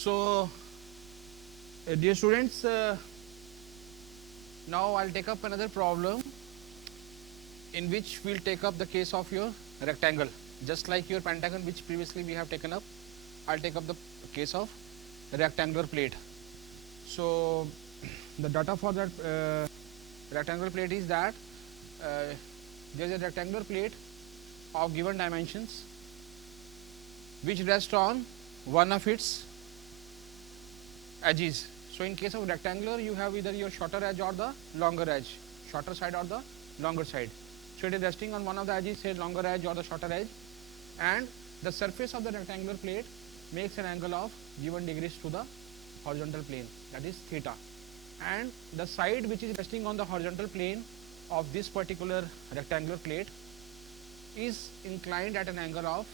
So, dear students, now I'll take up another problem in which we'll take up the case of your rectangle. Just like your pentagon which previously we have taken up, I'll take up the case of rectangular plate. So, the data for that rectangular plate is that there is a rectangular plate of given dimensions which rests on one of its edges. So, in case of rectangular, you have either your shorter edge or the longer edge, shorter side or the longer side. So, it is resting on one of the edges, say longer edge or the shorter edge, and the surface of the rectangular plate makes an angle of given degrees to the horizontal plane, that is theta, and the side which is resting on the horizontal plane of this particular rectangular plate is inclined at an angle of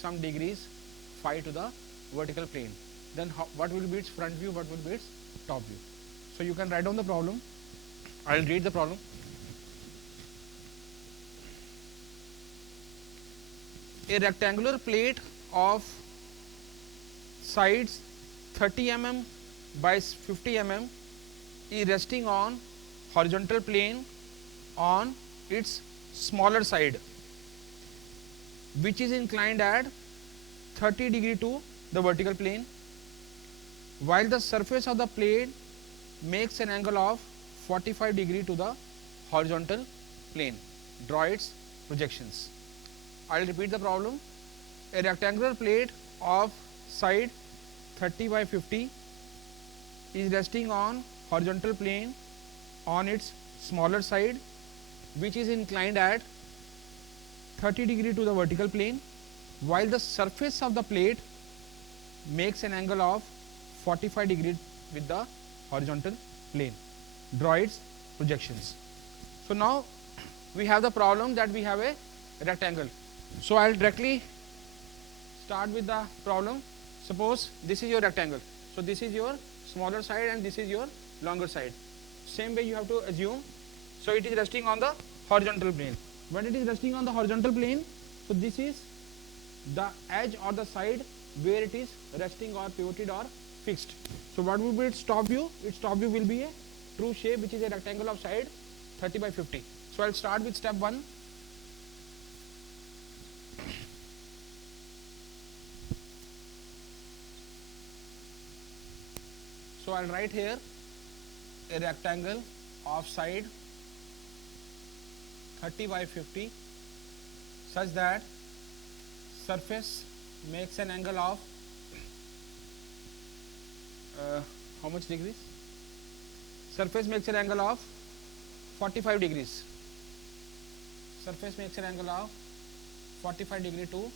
some degrees phi to the vertical plane. Then what will be its front view, what will be its top view. So, you can write down the problem. I will read the problem. A rectangular plate of sides 30 mm by 50 mm is resting on horizontal plane on its smaller side, which is inclined at 30 degree to the vertical plane, while the surface of the plate makes an angle of 45 degree to the horizontal plane. Draw its projections. I will repeat the problem. A rectangular plate of side 30 by 50 is resting on horizontal plane on its smaller side, which is inclined at 30 degree to the vertical plane, while the surface of the plate makes an angle of 45 degree with the horizontal plane. Draw its projections. So, now we have the problem that we have a rectangle. So, I will directly start with the problem. Suppose this is your rectangle. So, this is your smaller side and this is your longer side. Same way you have to assume. So, it is resting on the horizontal plane. When it is resting on the horizontal plane, so this is the edge or the side where it is resting or pivoted or fixed. So, what will be its top view? Its top view will be a true shape, which is a rectangle of side 30 by 50. So, I will start with step 1. So, I will write here a rectangle of side 30 by 50 such that surface makes an angle of how much degrees? Surface makes an angle of 45 degrees. Surface makes an angle of 45 degree to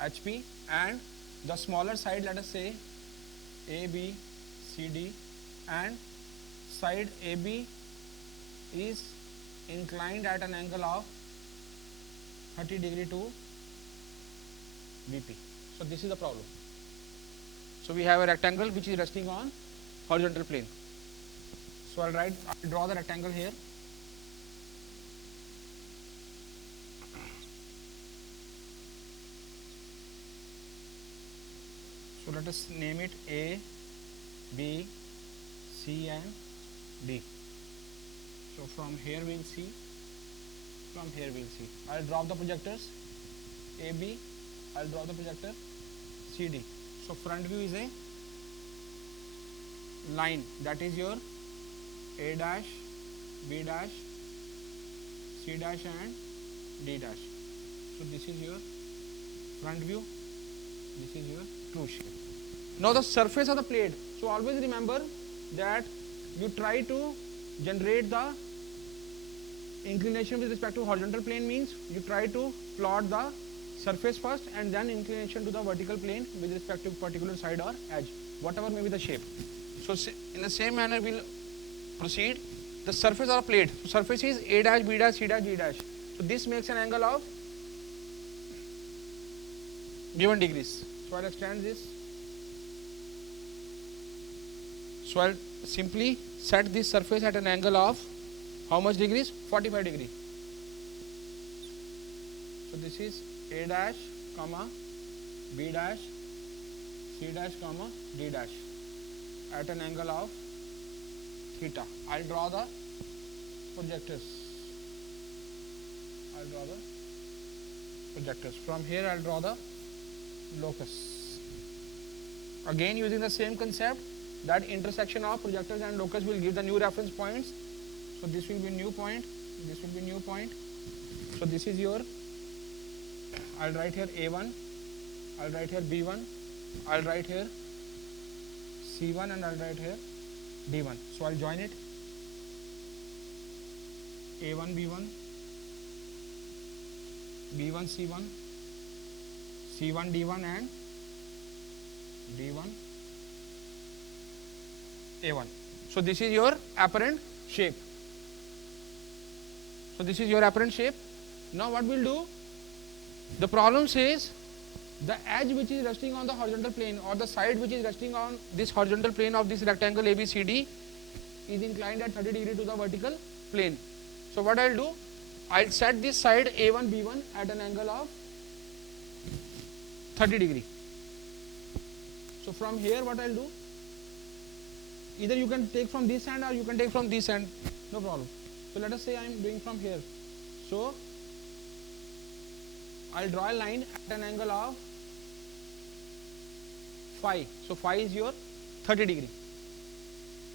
HP, and the smaller side, let us say A, B, C, D, and side AB is inclined at an angle of 30 degree to VP. So, this is the problem. So, we have a rectangle which is resting on horizontal plane. So, I will draw the rectangle here. So, let us name it A, B, C and D. So, from here we will see, from here we will see. I will drop the projectors A, B, I will draw the projector C, D. So, front view is a line, that is your A dash, B dash, C dash and D dash. So, this is your front view, this is your true shape. Now, the surface of the plate. So, always remember that you try to generate the inclination with respect to horizontal plane, means you try to plot the surface first and then inclination to the vertical plane with respect to particular side or edge, whatever may be the shape. So, in the same manner we will proceed. The surface of a plate, so surface is A dash, B dash, C dash, D dash. So, this makes an angle of given degrees. So, I will extend this. So, I will simply set this surface at an angle of how much degrees? 45 degree. So, this is A dash, comma, B dash, C dash comma D dash at an angle of theta. I'll draw the projectors. From here I'll draw the locus. Again using the same concept, that intersection of projectors and locus will give the new reference points. So this will be new point, this will be new point. So this is your, I'll write here A1, I'll write here B1, I'll write here C1 and I'll write here D1. So I'll join it. A1 B1, B1 C1, C1 D1 and D1 A1. So this is your apparent shape. Now what we'll do, the problem says the edge which is resting on the horizontal plane or the side which is resting on this horizontal plane of this rectangle ABCD is inclined at 30 degree to the vertical plane. So what I'll do, I'll set this side A1 B1 at an angle of 30 degree. So from here what I'll do, either you can take from this end or you can take from this end, no problem. So let us say I am doing from here. So I'll draw a line at an angle of phi. So phi is your 30 degree.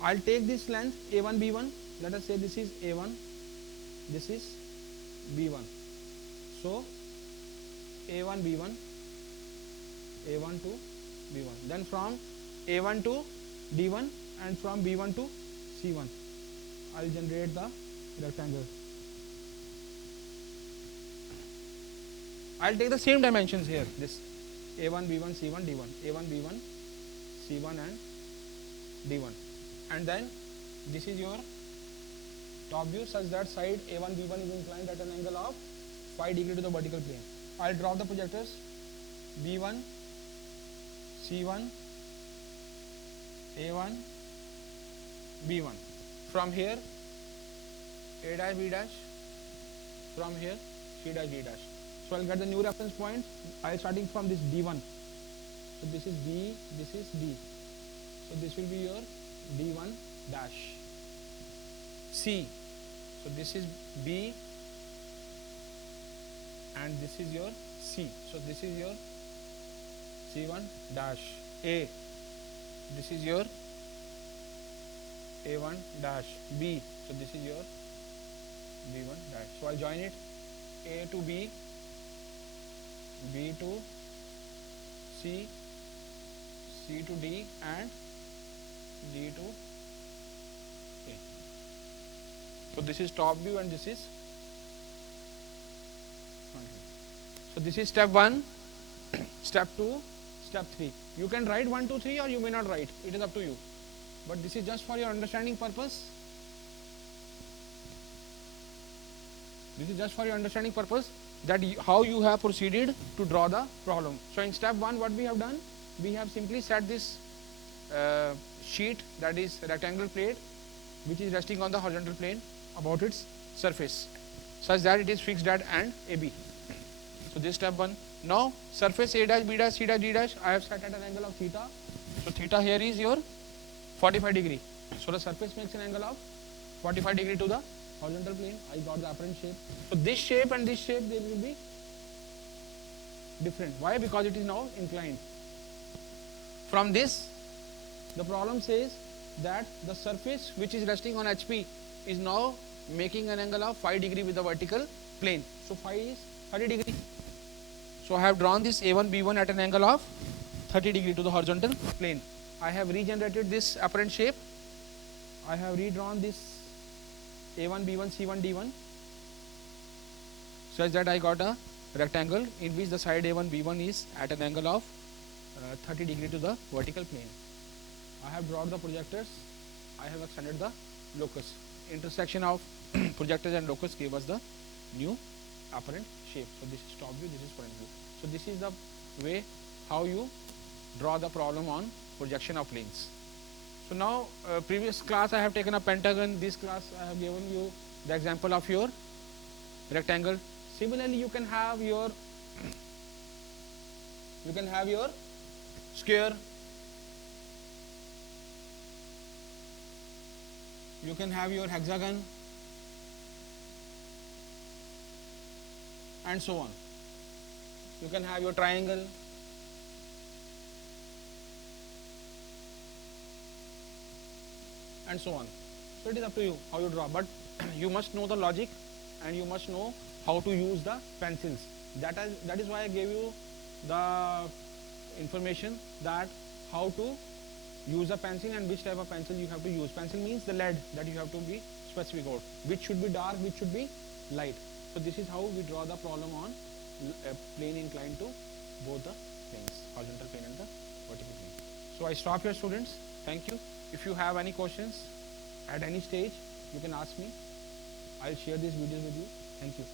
I'll take this length A1 B1. Let us say this is A1, this is B1. So A1 B1, A1 to B1. Then from A1 to D1 and from B1 to C1, I'll generate the rectangle. I'll take the same dimensions here, this A1 B1 C1 D1, A1 B1 C1 and D1, and then this is your top view such that side A1 B1 is inclined at an angle of 5 degree to the vertical plane. I'll draw the projectors B1 C1 A1 B1. From here A dash B dash, from here C dash D dash. So I'll get the new reference point. I'll starting from this D1. So this is B, this is D. So this will be your D1 dash. C. So this is B and this is your C. So this is your C1 dash. A. This is your A1 dash. B. So this is your B1 dash. So I'll join it. A to B, B to C, C to D and D to A. So this is top view and this is front view. So this is step 1, step 2, step 3. You can write 1, 2, 3 or you may not write. It is up to you. But this is just for your understanding purpose. This is just for your understanding purpose that how you have proceeded to draw the problem. So in step 1 what we have done, we have simply set this sheet, that is rectangular plate, which is resting on the horizontal plane about its surface such that it is fixed at and AB. So this is step 1. Now surface A dash B dash C dash D dash I have set at an angle of theta. So theta here is your 45 degree. So the surface makes an angle of 45 degree to the horizontal plane. I got the apparent shape. So this shape and this shape, they will be different. Why? Because it is now inclined. From this, the problem says that the surface which is resting on HP is now making an angle of 5 degree with the vertical plane. So phi is 30 degree. So I have drawn this A1 B1 at an angle of 30 degree to the horizontal plane. I have regenerated this apparent shape. I have redrawn this A1 B1 C1 D1 such that I got a rectangle in which the side A1 B1 is at an angle of 30 degree to the vertical plane. I have drawn the projectors. I have extended the locus. Intersection of projectors and locus gave us the new apparent shape. So this is top view, this is front view. So this is the way how you draw the problem on projection of planes. So now previous class I have taken a pentagon, this class I have given you the example of your rectangle. Similarly you can have your square, You can have your hexagon and so on. You can have your triangle and so on. So it is up to you how you draw, but you must know the logic and you must know how to use the pencils. That is why I gave you the information that how to use a pencil and which type of pencil you have to use. Pencil means the lead that you have to be specific about, which should be dark, which should be light. So this is how we draw the problem on a plane inclined to both the planes, horizontal plane and the vertical plane. So I stop here, students. Thank you. If you have any questions at any stage, you can ask me. I'll share these videos with you. Thank you.